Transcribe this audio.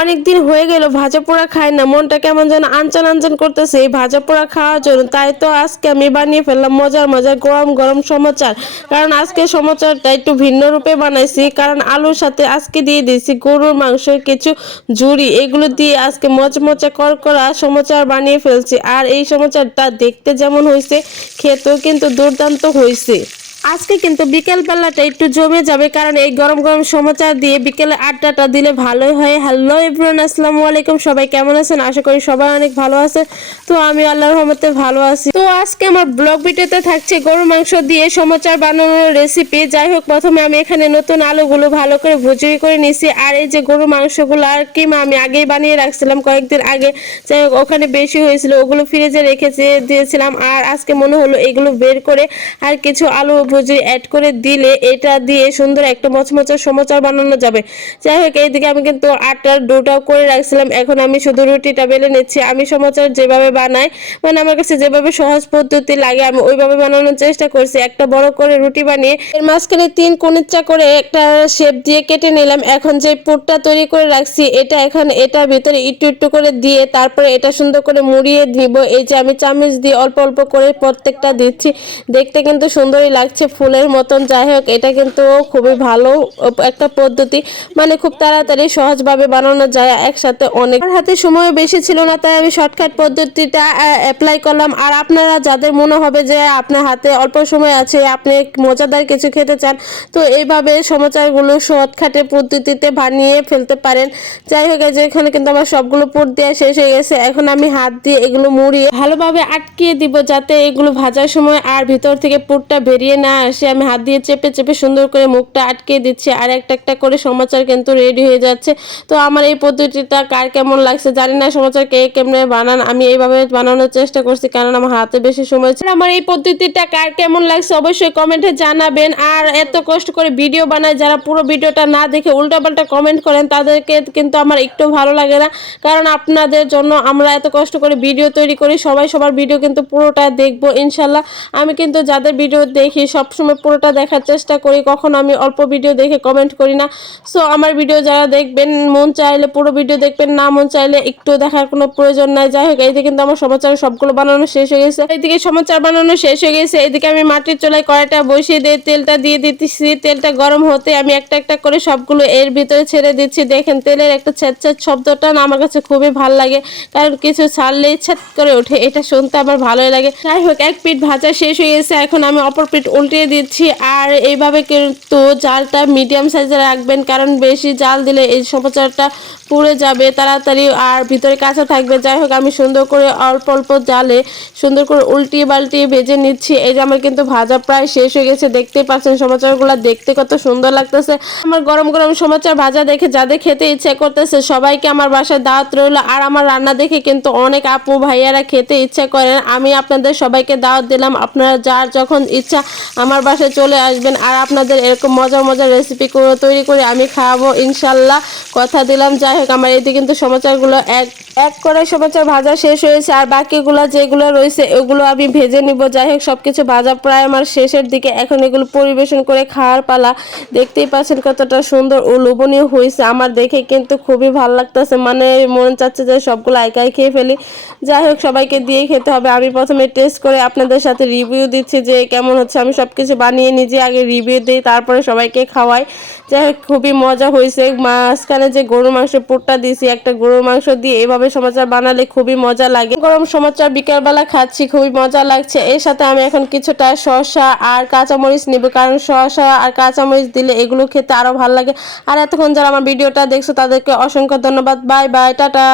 অনেকদিন হয়ে গেল ভাজা পোড়া খাই না, মনটা কেমন যেন আনচান আনচান করতেছে এই ভাজা পোড়া খাওয়ার জন্য। তাই তো আজকে আমি বানিয়ে ফেললাম মজার মজার গরম গরম সমোচা। কারণ আজকে সমোচাটা একটু ভিন্ন রূপে বানাইছি, কারণ আলুর সাথে আজকে দিয়ে দিয়েছি গরুর মাংসের কিছু ঝুড়ি, এগুলো দিয়ে আজকে মচমচা করকরা সমোচা বানিয়ে ফেলছি। আর এই সমোচাটা দেখতে যেমন হয়েছে, খেতেও কিন্তু দুর্দান্ত হয়েছে। আজকে কিন্তু বিকেল বেলাটা একটু জমে যাবে, কারণ এই গরম গরম সমোচা দিয়ে বিকেলে আড্ডাটা দিলে ভালোই হয়। হ্যালো এভরিওয়ান, আসসালামু আলাইকুম। সবাই কেমন আছেন? আশা করি সবাই অনেক ভালো আছে। তো আমি আল্লাহর রহমতে ভালো আছি। তো আজকে আমার ব্লগ ভিডিওতে থাকছে গরু মাংস দিয়ে সমোচা বানানোর রেসিপি। যাই হোক, প্রথমে আমি এখানে নতুন আলুগুলো ভালো করে ভুজিয়ে করে নিছি। আর এই যে গরু মাংসগুলো আর কিমা আমি আগেই বানিয়ে রাখছিলাম কয়েকদিন আগে। যাই হোক, ওখানে বেশি হয়েছিল, ওগুলো ফ্রিজে রেখেছে দিয়েছিলাম। আর আজকে মনে হলো এগুলো বের করে আর কিছু আলু ভুজি অ্যাড করে দিলে এটা দিয়ে সুন্দর একটা মচমচা সমোচা বানানো যাবে। যাই হোক, এইদিকে আমি কিন্তু আটার ডোটাও করে রাখছিলাম। এখন আমি শুধু রুটিটা বেলে নিচ্ছি। আমি সমোচা যেভাবে বানাই, মানে আমার কাছে যেভাবে সহজ পদ্ধতি লাগে আমি ওইভাবে বানানোর চেষ্টা করছি। একটা বড় করে রুটি বানিয়ে এর মাঝখানে 3 কোণিচ্চা করে একটা শেপ দিয়ে কেটে নিলাম। এখন যে পুরটা তৈরি করে রাখছি এটা এখন এটার ভিতরে একটু একটু করে দিয়ে তারপরে এটা সুন্দর করে মুড়িয়ে দিব। এই যে আমি চামচ দিয়ে অল্প অল্প করে প্রত্যেকটা দিচ্ছি, দেখতে কিন্তু সুন্দরই লাগছে ফুলের মতন। যাই হোক, এটা কিন্তু খুবই ভালো একটা পদ্ধতি, মানে খুব তাড়াতাড়ি সহজভাবে বানানো যায় একসাথে অনেক। আমার হাতে সময় বেশি ছিল না, তাই আমি শর্টকাট পদ্ধতিটা অ্যাপ্লাই করলাম। আর আপনারা যাদের মনে হবে যে আপনার হাতে অল্প সময় আছে, আপনি মজাদার কিছু খেতে চান, তো এইভাবে সমোচাগুলো শর্টকাটে পদ্ধতিতে বানিয়ে ফেলতে পারেন। যাই হোক, যে এখানে কিন্তু আমার সবগুলো পুর দেওয়া শেষ হয়ে গেছে। এখন আমি হাত দিয়ে এগুলো মুড়িয়ে ভালোভাবে আটকিয়ে দিব, যাতে এগুলো ভাজার সময় আর ভিতর থেকে পুরটা বেরিয়ে না আসে। আমি হাত দিয়ে চেপে চেপে সুন্দর করে মুখটা আটকে দিচ্ছি। আর একটা একটা করে সমোচা কিন্তু রেডি হয়ে যাচ্ছে। তো আমার এই পদ্ধতিটা কার কেমন লাগছে জানি না, সমোচা কে কেমনে বানান, আমি এইভাবে বানানোর চেষ্টা করছি কারণ আমার হাতে বেশি সময় ছিল। আমার এই পদ্ধতিটা কার কেমন লাগছে অবশ্যই কমেন্টে জানাবেন। আর এত কষ্ট করে ভিডিও বানায় যারা পুরো ভিডিওটা না দেখে উল্টাপাল্টা কমেন্ট করেন, তাদেরকে কিন্তু আমার একটু ভালো লাগে না। কারণ আপনাদের জন্য আমরা এত কষ্ট করে ভিডিও তৈরি করি, সবাই সবার ভিডিও কিন্তু পুরোটা দেখবো ইনশাল্লাহ। আমি কিন্তু যাদের ভিডিও দেখি সবসময় পুরোটা দেখার চেষ্টা করি, কখনো আমি অল্প ভিডিও দেখে কমেন্ট করি না। সো আমার ভিডিও যারা দেখবেন, মন চাইলে পুরো ভিডিও দেখবেন, না মন চাইলে একটু দেখার কোনো প্রয়োজন নাই। যাই হোক, এইদিকে কিন্তু আমার সমাচার সবগুলো বানানো শেষ হয়ে গেছে। এইদিকে সমাচার বানানো শেষ হয়ে গেছে। এইদিকে আমি মাটির চুলায় কড়াইটা বসিয়ে দিয়ে তেলটা দিয়ে দিতেছি। তেলটা গরম হতে আমি একটা একটা করে সবগুলো এর ভিতরে ছেড়ে দিচ্ছি। দেখেন তেলের একটা ছ্যাঁচ শব্দটা না আমার কাছে খুবই ভালো লাগে, কারণ কিছু ছাড়লেই ছ্যাঁত করে ওঠে, এটা শুনতে আমার ভালোই লাগে। যাই হোক, এক পিঠ ভাজা শেষ হয়ে গেছে, এখন আমি অপর পিঠ উল্টিয়ে দিচ্ছি। আর এইভাবে কিন্তু জালটা মিডিয়াম সাইজে রাখবেন, কারণ বেশি জাল দিলে এই সমোচাটা পুড়ে যাবে তাড়াতাড়ি আর ভিতরে কাঁচা থাকবে। যাই হোক, আমি সুন্দর করে অল্প অল্প জালে সুন্দর করে উল্টিয়ে পাল্টিয়ে ভেজে নিচ্ছি। এই যে আমার কিন্তু ভাজা প্রায় শেষ হয়ে গেছে, দেখতেই পাচ্ছেন সমোচাগুলো দেখতে কত সুন্দর লাগতেছে। আমার গরম গরম সমোচা ভাজা দেখে যাদের খেতে ইচ্ছা করতেছে সবাইকে আমার বাসায় দাওয়াত রইল। আর আমার রান্না দেখে কিন্তু অনেক আপু ভাইয়ারা খেতে ইচ্ছা করেন, আমি আপনাদের সবাইকে দাওয়াত দিলাম। আপনারা যার যখন ইচ্ছা আমার বাসায় চলে আসবেন, আর আপনাদের এরকম মজার মজার রেসিপি তৈরি করে আমি খাওয়াবো ইনশাল্লাহ, কথা দিলাম। যাই হোক, আমার এদিকে কিন্তু সমোচাগুলো এক এক করে সমোচা ভাজা শেষ হয়েছে, আর বাকিগুলো যেগুলো রয়েছে ওগুলো আমি ভেজে নিব। যাই হোক, সবকিছু ভাজা প্রায় আমার শেষের দিকে, এখন এগুলো পরিবেশন করে খাওয়ার পালা। দেখতেই পাচ্ছেন কতটা সুন্দর ও লোভনীয় হয়েছে, আমার দেখে কিন্তু খুবই ভালো লাগতেছে, মানে মন চাচ্ছে যে সবগুলো একাই খেয়ে ফেলি। যাই হোক, সবাইকে দিয়ে খেতে হবে। আমি প্রথমে টেস্ট করে আপনাদের সাথে রিভিউ দিচ্ছি যে কেমন হচ্ছে। আমি সব কিছু বানিয়ে নিজে আগে রিভিউ দিই, তারপরে সবাইকে খাওয়াই। যাই হোক, খুবই মজা হয়েছে। মাঝখানে যে গরু মাংসের পুরটা দিয়েছি, একটা গরুর মাংস দিয়ে এভাবে সমোচা বানালে খুবই মজা লাগে। গরম সমোচা বিকালবেলা খাচ্ছি, খুবই মজা লাগছে। এর সাথে আমি এখন কিছুটা শসা আর কাঁচামরিচ নিব, কারণ শসা আর কাঁচামরিচ দিলে এগুলো খেতে আরো ভালো লাগে। আর এতক্ষণ যারা আমার ভিডিওটা দেখছো তাদেরকে অসংখ্য ধন্যবাদ। Bye bye, tata.